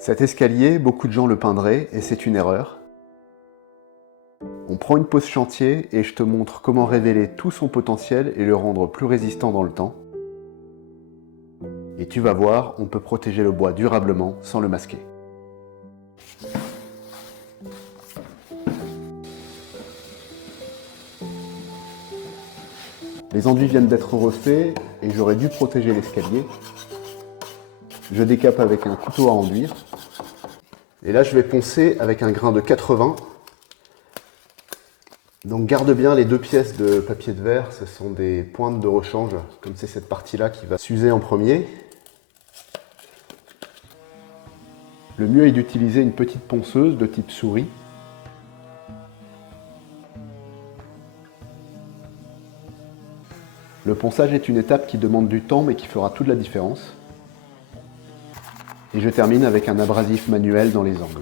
Cet escalier, beaucoup de gens le peindraient, et c'est une erreur. On prend une pause chantier et je te montre comment révéler tout son potentiel et le rendre plus résistant dans le temps. Et tu vas voir, on peut protéger le bois durablement sans le masquer. Les enduits viennent d'être refaits et j'aurais dû protéger l'escalier. Je décape avec un couteau à enduire. Et là, je vais poncer avec un grain de 80. Donc garde bien les deux pièces de papier de verre, ce sont des pointes de rechange, comme c'est cette partie-là qui va s'user en premier. Le mieux est d'utiliser une petite ponceuse de type souris. Le ponçage est une étape qui demande du temps mais qui fera toute la différence. Et je termine avec un abrasif manuel dans les angles.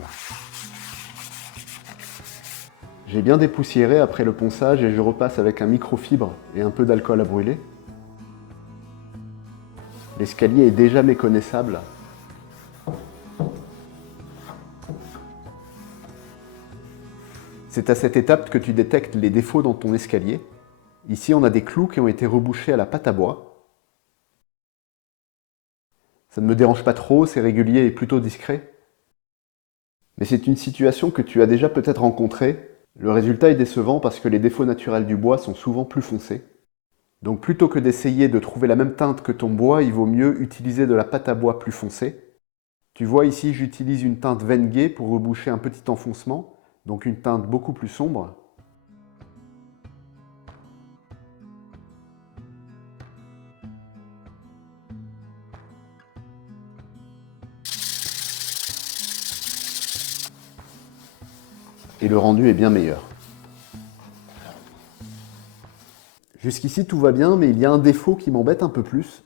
J'ai bien dépoussiéré après le ponçage et je repasse avec un microfibre et un peu d'alcool à brûler. L'escalier est déjà méconnaissable. C'est à cette étape que tu détectes les défauts dans ton escalier. Ici, on a des clous qui ont été rebouchés à la pâte à bois. Ça ne me dérange pas trop, c'est régulier et plutôt discret. Mais c'est une situation que tu as déjà peut-être rencontrée. Le résultat est décevant parce que les défauts naturels du bois sont souvent plus foncés. Donc plutôt que d'essayer de trouver la même teinte que ton bois, il vaut mieux utiliser de la pâte à bois plus foncée. Tu vois ici, j'utilise une teinte Vengay pour reboucher un petit enfoncement, donc une teinte beaucoup plus sombre. Et le rendu est bien meilleur. Jusqu'ici tout va bien, mais il y a un défaut qui m'embête un peu plus.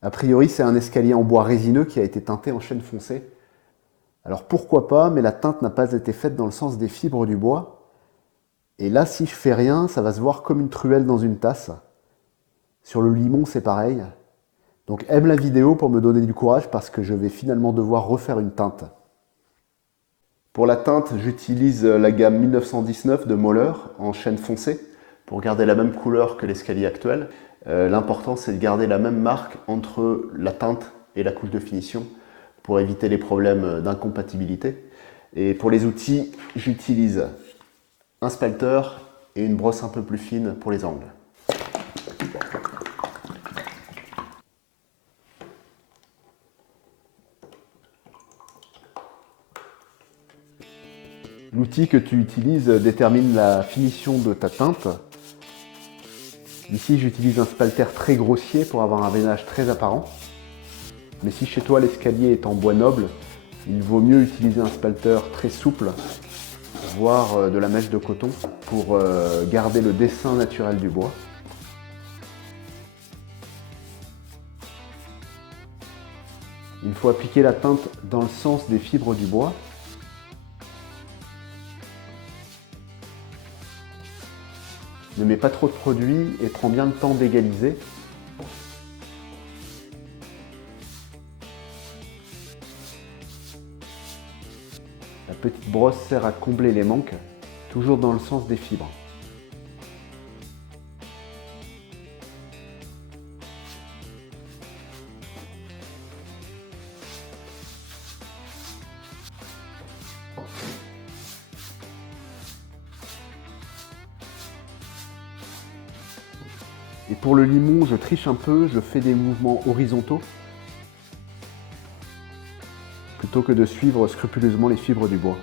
A priori, c'est un escalier en bois résineux qui a été teinté en chêne foncé. Alors pourquoi pas, mais la teinte n'a pas été faite dans le sens des fibres du bois. Et là, si je fais rien, ça va se voir comme une truelle dans une tasse. Sur le limon, c'est pareil. Donc aime la vidéo pour me donner du courage parce que je vais finalement devoir refaire une teinte. Pour la teinte, j'utilise la gamme 1919 de Moller en chêne foncé pour garder la même couleur que l'escalier actuel. L'important, c'est de garder la même marque entre la teinte et la couche de finition pour éviter les problèmes d'incompatibilité. Et pour les outils, j'utilise un spalter et une brosse un peu plus fine pour les angles. L'outil que tu utilises détermine la finition de ta teinte. Ici, j'utilise un spalter très grossier pour avoir un veinage très apparent. Mais si chez toi l'escalier est en bois noble, il vaut mieux utiliser un spalter très souple, voire de la mèche de coton, pour garder le dessin naturel du bois. Il faut appliquer la teinte dans le sens des fibres du bois. Ne mets pas trop de produit et prends bien le temps d'égaliser. La petite brosse sert à combler les manques, toujours dans le sens des fibres. Et pour le limon, je triche un peu, je fais des mouvements horizontaux plutôt que de suivre scrupuleusement les fibres du bois.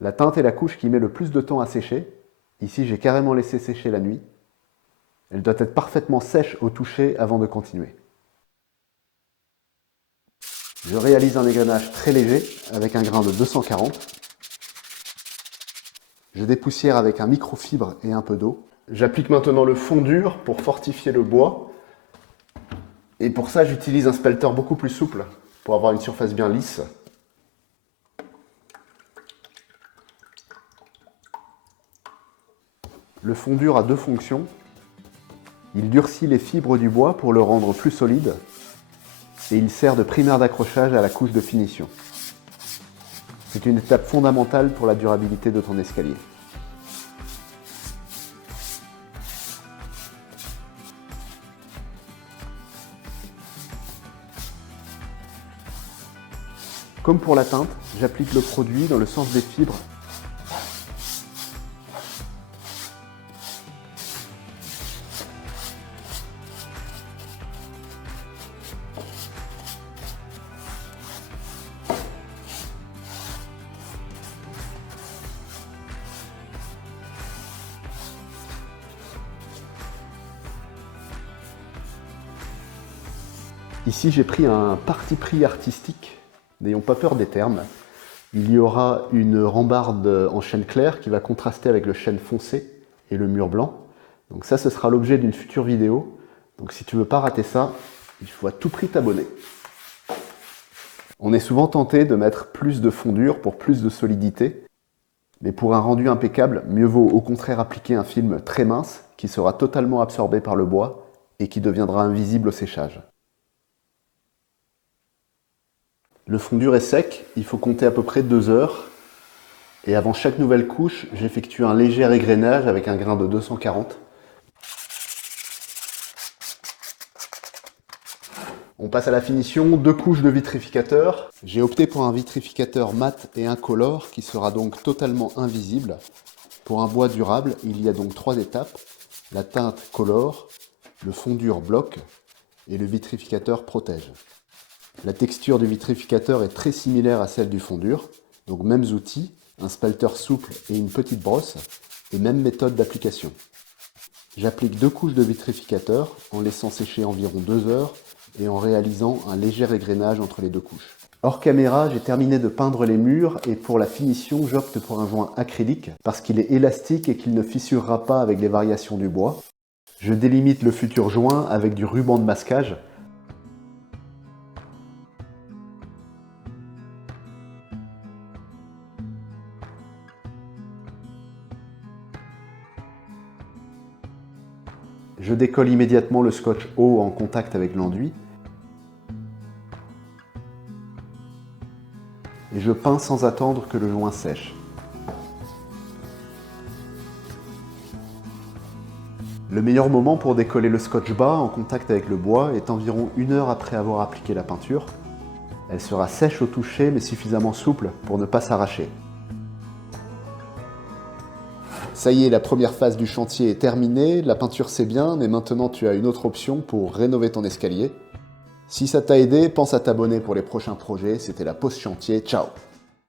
La teinte est la couche qui met le plus de temps à sécher. Ici, j'ai carrément laissé sécher la nuit. Elle doit être parfaitement sèche au toucher avant de continuer. Je réalise un égrenage très léger avec un grain de 240. Je dépoussière avec un microfibre et un peu d'eau. J'applique maintenant le fond dur pour fortifier le bois. Et pour ça, j'utilise un spalter beaucoup plus souple pour avoir une surface bien lisse. Le fond-dur a deux fonctions. Il durcit les fibres du bois pour le rendre plus solide et il sert de primaire d'accrochage à la couche de finition. C'est une étape fondamentale pour la durabilité de ton escalier. Comme pour la teinte, j'applique le produit dans le sens des fibres. Ici, j'ai pris un parti pris artistique. N'ayons pas peur des termes. Il y aura une rambarde en chêne clair qui va contraster avec le chêne foncé et le mur blanc. Donc ça, ce sera l'objet d'une future vidéo. Donc si tu veux pas rater ça, il faut à tout prix t'abonner. On est souvent tenté de mettre plus de fondure pour plus de solidité. Mais pour un rendu impeccable, mieux vaut au contraire appliquer un film très mince qui sera totalement absorbé par le bois et qui deviendra invisible au séchage. Le fond-dur est sec, il faut compter à peu près 2 heures. Et avant chaque nouvelle couche, j'effectue un léger égrainage avec un grain de 240. On passe à la finition, 2 couches de vitrificateur. J'ai opté pour un vitrificateur mat et incolore qui sera donc totalement invisible. Pour un bois durable, il y a donc 3 étapes. La teinte colore, le fond-dur bloque et le vitrificateur protège. La texture du vitrificateur est très similaire à celle du fond-dur, donc mêmes outils, un spalter souple et une petite brosse, et même méthode d'application. J'applique 2 couches de vitrificateur en laissant sécher environ 2 heures et en réalisant un léger égrainage entre les 2 couches. Hors caméra, j'ai terminé de peindre les murs et pour la finition, j'opte pour un joint acrylique parce qu'il est élastique et qu'il ne fissurera pas avec les variations du bois. Je délimite le futur joint avec du ruban de masquage. Je décolle immédiatement le scotch haut en contact avec l'enduit et je peins sans attendre que le joint sèche. Le meilleur moment pour décoller le scotch bas en contact avec le bois est environ 1 heure après avoir appliqué la peinture. Elle sera sèche au toucher mais suffisamment souple pour ne pas s'arracher. Ça y est, la première phase du chantier est terminée, la peinture c'est bien, mais maintenant tu as une autre option pour rénover ton escalier. Si ça t'a aidé, pense à t'abonner pour les prochains projets, c'était la pause chantier, ciao!